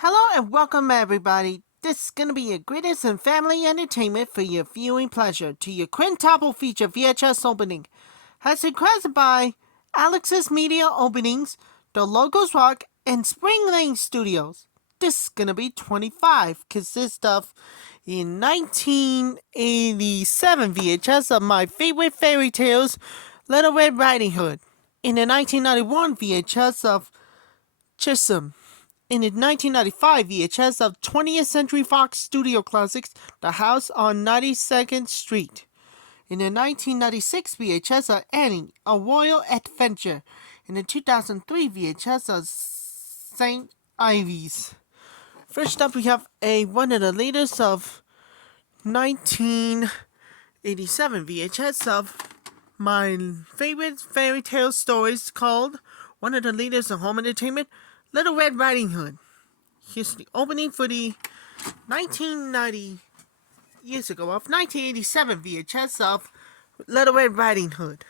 Hello and welcome everybody. This is going to be your greatest and family entertainment for your viewing pleasure to your Quintuple feature VHS opening. As requested by Alex's Media Openings, TheLogosRock, and Spring Lane Studios. This is going to be 25, consists of in 1987 VHS of my favorite fairy tales, Little Red Riding Hood. In the 1991 VHS of Chisum. In the 1995 VHS of 20th Century Fox Studio Classics, The House on 92nd Street. In the 1996 VHS of Annie, A Royal Adventure. In the 2003 VHS of St. Ives. First up, we have one of the latest of 1987 VHS of my favorite fairy tale stories called one of the leaders of home entertainment, Little Red Riding Hood. Here's the opening for the 1990 years ago of 1987 VHS of Little Red Riding Hood.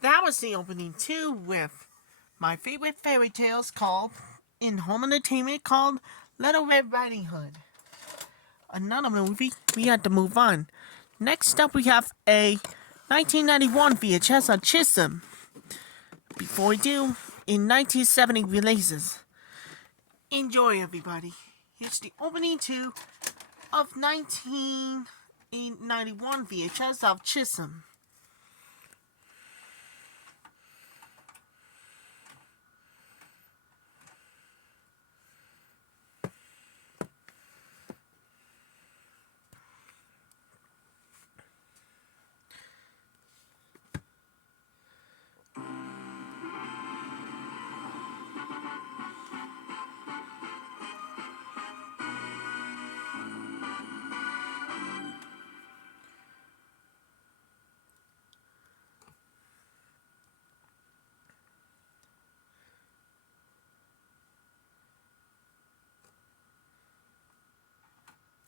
That was the opening too, with my favorite fairy tales called in home entertainment called Little Red Riding Hood. Another movie, we had to move on. Next up, we have a 1991 VHS on Chisum. Before we do, in 1970 releases. Enjoy, everybody. Here's the opening too of 1991 VHS of Chisum.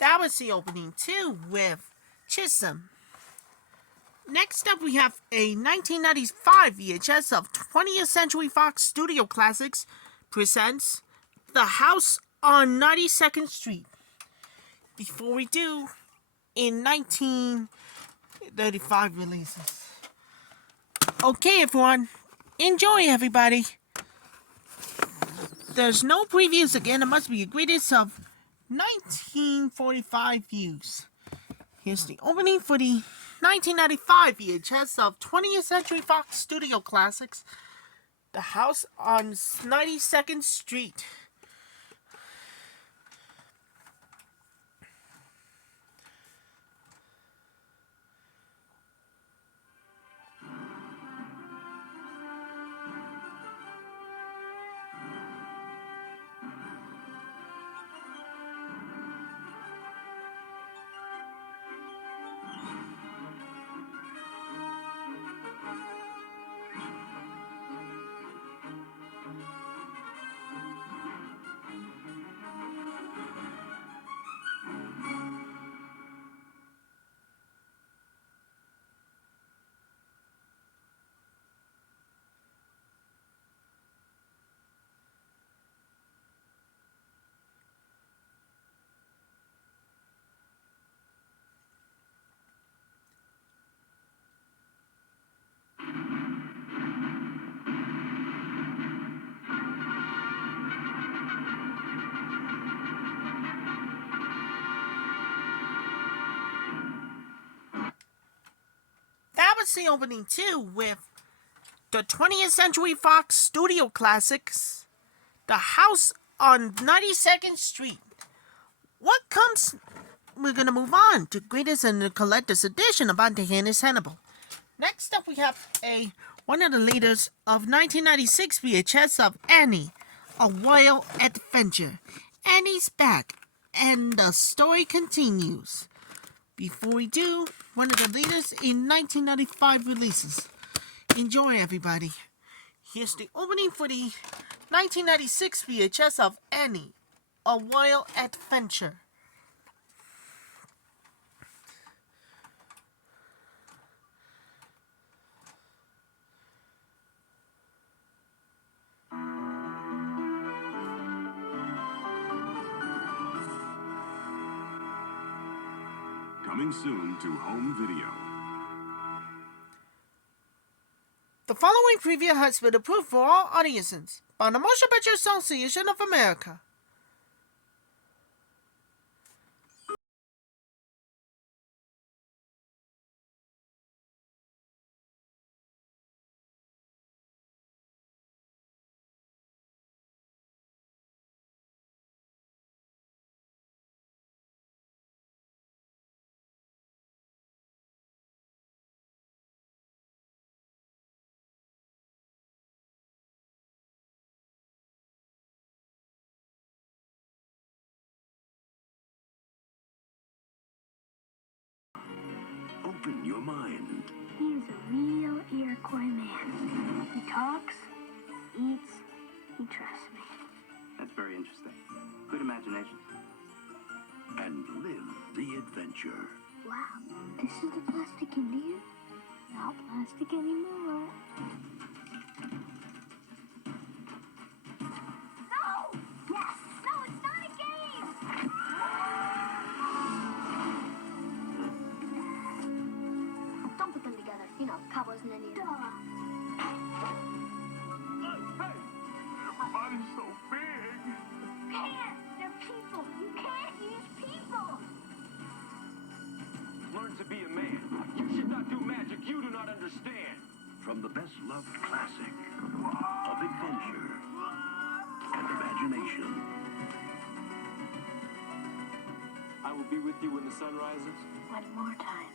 That was the opening too with Chisum. Next up, we have a 1995 VHS of 20th Century Fox Studio Classics presents The House on 92nd Street. Before we do, in 1935 releases. Okay, everyone, enjoy, everybody. There's no previews again. It must be the greatest of 1945 views. Here's the opening for the 1995 VHS of 20th Century Fox Studio Classics, The House on 92nd Street. That was the opening too with the 20th Century Fox Studio Classics, The House on 92nd Street. What comes? We're gonna move on to greatest and the collector's edition about the Hannah's Hannibal. Next up, we have one of the leaders of 1996 VHS of Annie, A Royal Adventure. Annie's back, and the story continues. Before we do, one of the latest in 1995 releases. Enjoy, everybody. Here's the opening for the 1996 VHS of Annie, A Wild Adventure. Coming soon to home video. The following preview has been approved for all audiences by the Motion Picture Association of America. Open your mind. He's a real Iroquois man. He talks, eats, he trusts me. That's very interesting. Good imagination. And live the adventure. Wow, this is the plastic Indian? Not plastic anymore. No! Yes! No, it's not a game! Don't put them together. You know, cowboys and Indians. Hey! Everybody's so big. You can't! They're people! You can't use people! Learn to be a man. You should not do magic you do not understand. From the best-loved classic of adventure and imagination. I will be with you when the sun rises. One more time.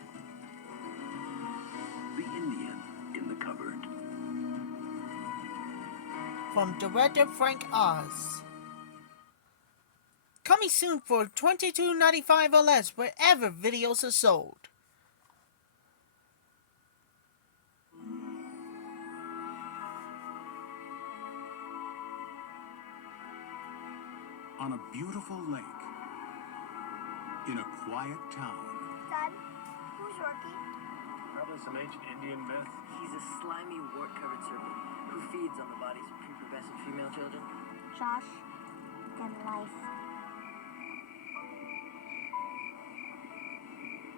The Indian in the cupboard. From director Frank Oz. Coming soon for $22.95 or less wherever videos are sold. On a beautiful lake, in a quiet town. Dad, who's Yorkie? Probably some ancient Indian myth. He's a slimy, wart-covered serpent who feeds on the bodies of prepubescent female children. Josh, then life.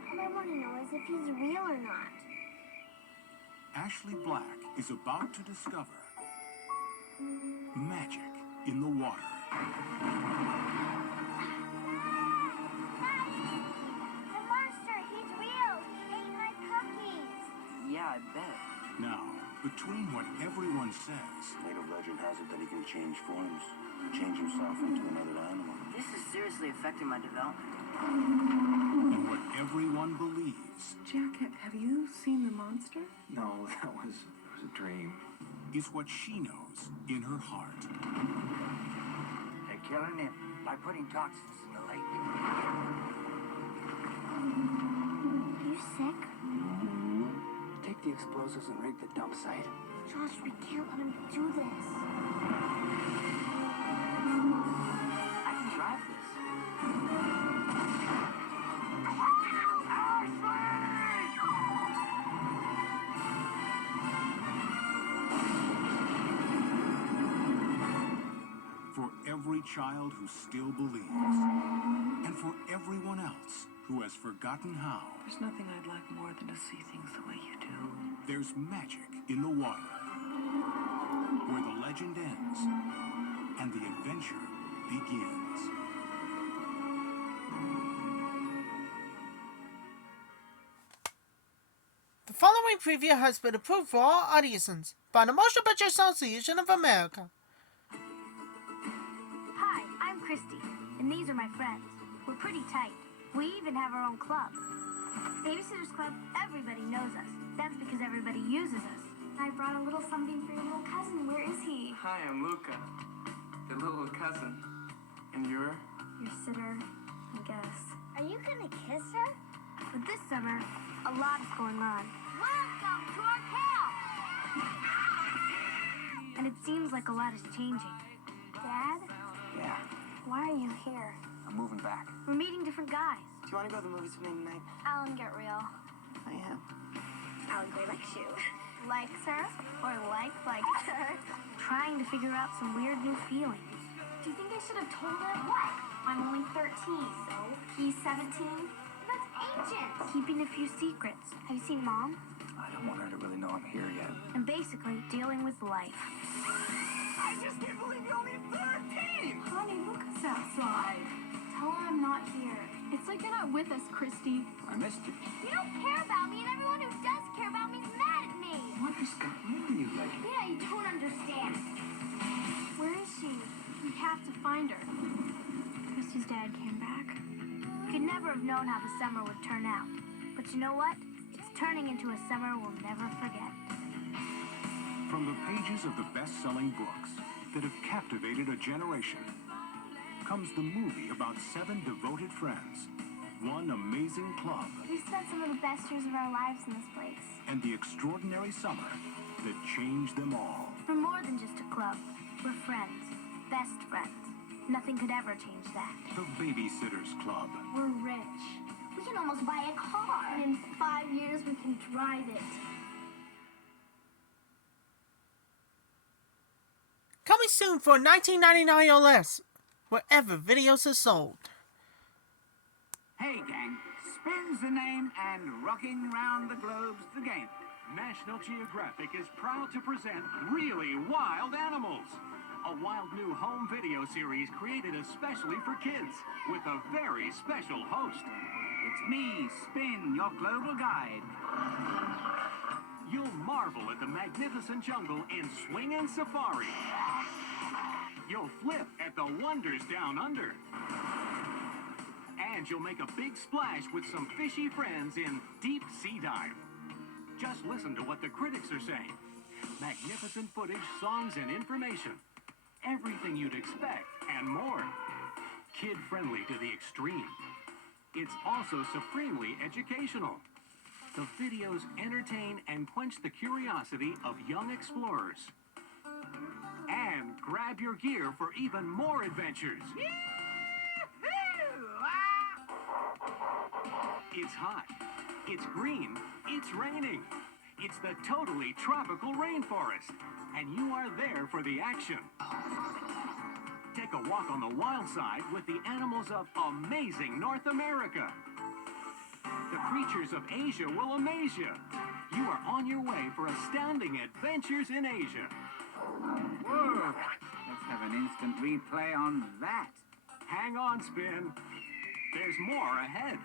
All I want to know is if he's real or not. Ashley Black is about to discover magic in the water. The monster, he's real. He ate my cookies. Yeah, I bet. Now, between what everyone says Native legend has it that he can change forms, change himself into another animal. This is seriously affecting my development. and what everyone believes Jack, have you seen the monster? No, that was a dream. is what she knows in her heart. They're killing him by putting toxins in the lake. You sick? Take the explosives and raid the dump site. Josh, we can't let him do this. I can drive this. For every child who still believes, and for everyone else who has forgotten how, There's nothing I'd like more than to see things the way you do. there's magic in the water, where the legend ends and the adventure begins. The following preview has been approved for all audiences by the Motion Picture Association of America. Hi, I'm Christy, and these are my friends. We're pretty tight. We even have our own club. Babysitters Club, everybody knows us. That's because everybody uses us. I brought a little something for your little cousin. Where is he? Hi, I'm Luca, the little cousin. And you're? Your sitter, I guess. Are you gonna kiss her? Or But this summer, a lot is going on. Welcome to our camp! And it seems like a lot is changing. Dad, Yeah, why are you here? I'm moving back. We're meeting different guys. Do you want to go to the movies with me tonight? Alan, get real. I am. Alan Gray likes you. Likes her? Or likes her? Trying to figure out some weird new feelings. Do you think I should have told him? What? I'm only 13. So? He's 17? That's ancient. Keeping a few secrets. Have you seen Mom? I don't want her to really know I'm here yet. And basically dealing with life. I just can't believe you're only 13! Honey, look us outside. Tell her I'm not here. It's like you're not with us, Christy. I missed you. You don't care about me, and everyone who does care about me is mad at me. What is going on, you lady? Yeah, you don't understand. Where is she? We have to find her. Christy's dad came back. Could never have known how the summer would turn out. But you know what? It's turning into a summer we'll never forget. From the pages of the best-selling books that have captivated a generation comes the movie about 7 devoted friends, one amazing club, We've spent some of the best years of our lives in this place. and the extraordinary summer that changed them all. We're more than just a club. We're friends. Best friends. Nothing could ever change that. The Babysitters Club. We're rich. We can almost buy a car. And in 5 years, we can drive it. Coming soon for $19.99 or less, wherever videos are sold. Hey, gang. Spin's the name, and rocking round the globe's the game. National Geographic is proud to present Really Wild Animals, a wild new home video series created especially for kids with a very special host. It's me, Spin, your global guide. You'll marvel at the magnificent jungle in swinging safari. You'll flip at the wonders down under. And you'll make a big splash with some fishy friends in Deep Sea Dive. Just listen to what the critics are saying. Magnificent footage, songs, and information. Everything you'd expect and more. Kid-friendly to the extreme. It's also supremely educational. The videos entertain and quench the curiosity of young explorers. And grab your gear for even more adventures. It's hot. It's green. It's raining. It's the totally tropical rainforest. And you are there for the action. Take a walk on the wild side with the animals of amazing North America. The creatures of Asia will amaze you. You are on your way for astounding adventures in Asia. Whoa! Let's have an instant replay on that. Hang on, Spin. There's more ahead.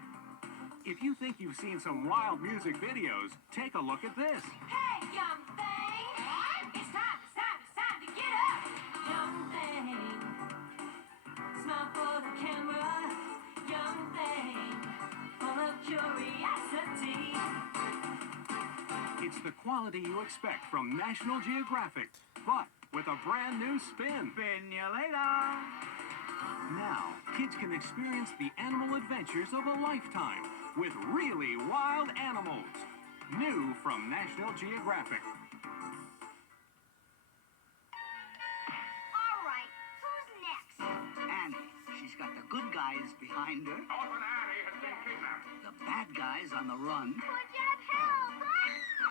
If you think you've seen some wild music videos, take a look at this. Hey, young thing! It's time to get up! Young thing. Smile for the camera. Young thing. Full of curiosity. It's the quality you expect from National Geographic, but with a brand new spin. Spin you later. Now, kids can experience the animal adventures of a lifetime with really wild animals. New from National Geographic. All right, who's next? Annie, she's got the good guys behind her. Orphan Annie has been kidnapped. The bad guys on the run. Would you have help?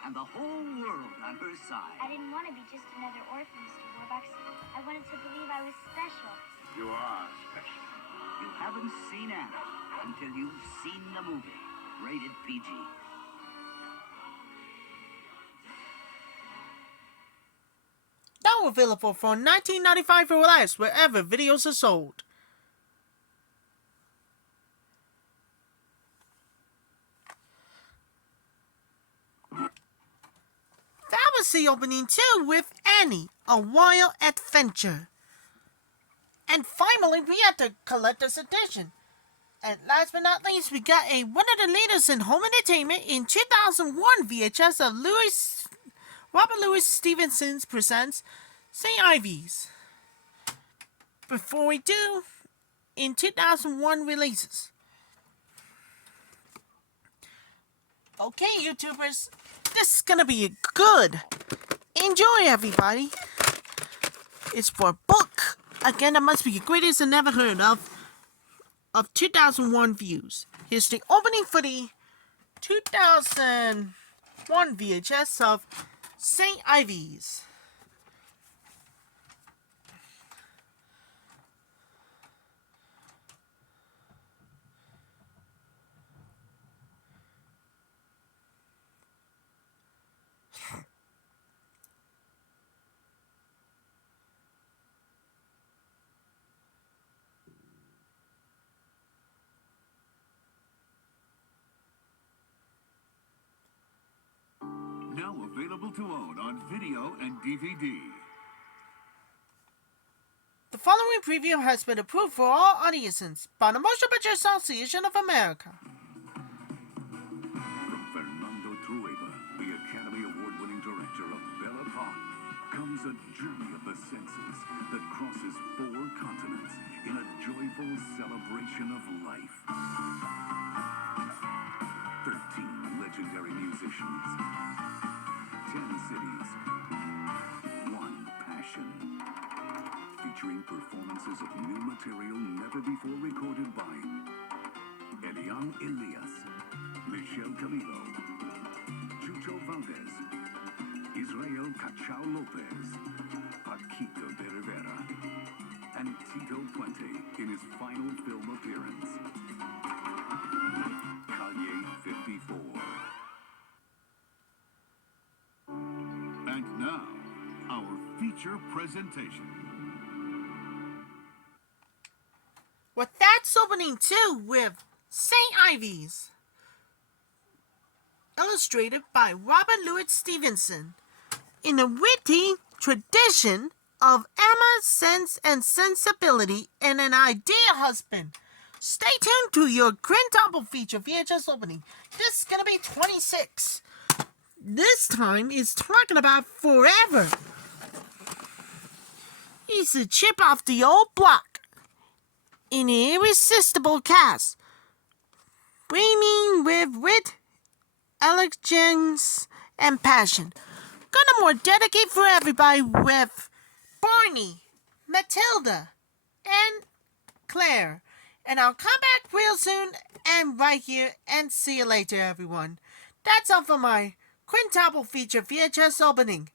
And the whole world on her side. I didn't want to be just another orphan, Mr. Warbucks. I wanted to believe I was special. You are special. You haven't seen Annie until you've seen the movie. Rated PG. Now available for $19.95 or less wherever videos are sold. That was the opening too with Annie, a wild adventure. And finally, we had the collector's edition. And last but not least, we got one of the leaders in home entertainment in 2001 VHS of Robert Louis Stevenson's presents St. Ives. Before we do, in 2001 releases. Okay, YouTubers, this is gonna be good. Enjoy, everybody. It's for a book. Again, that must be the greatest I never heard of 2001 views. Here's the opening for the 2001 VHS of St. Ives. Now available to own on video and DVD. The following preview has been approved for all audiences by the Motion Picture Association of America. From Fernando Trueba, the Academy Award-winning director of Bella Park, comes a journey of the senses that crosses 4 continents in a joyful celebration of life. 13 legendary musicians, 10 cities, 1 passion. Featuring performances of new material never before recorded by Elian Elias, Michelle Camilo, Chucho Valdez, Israel Cachao Lopez, Paquito de Rivera, and Tito Puente in his final film appearance. Calle 54. And now, our feature presentation. Well, that's opening 2 with St. Ives. Illustrated by Robert Louis Stevenson. In a witty tradition of Emma Sense and Sensibility and an Idea Husband. Stay tuned to your Quintuple feature VHS opening. This is going to be 26. This time it's talking about forever. He's a chip off the old block. In an irresistible cast. Beaming with wit, elegance, and passion. Gonna more dedicate for everybody with Barney, Matilda, and Claire. And I'll come back real soon and right here and see you later, everyone. That's all for my Quintuple feature VHS opening.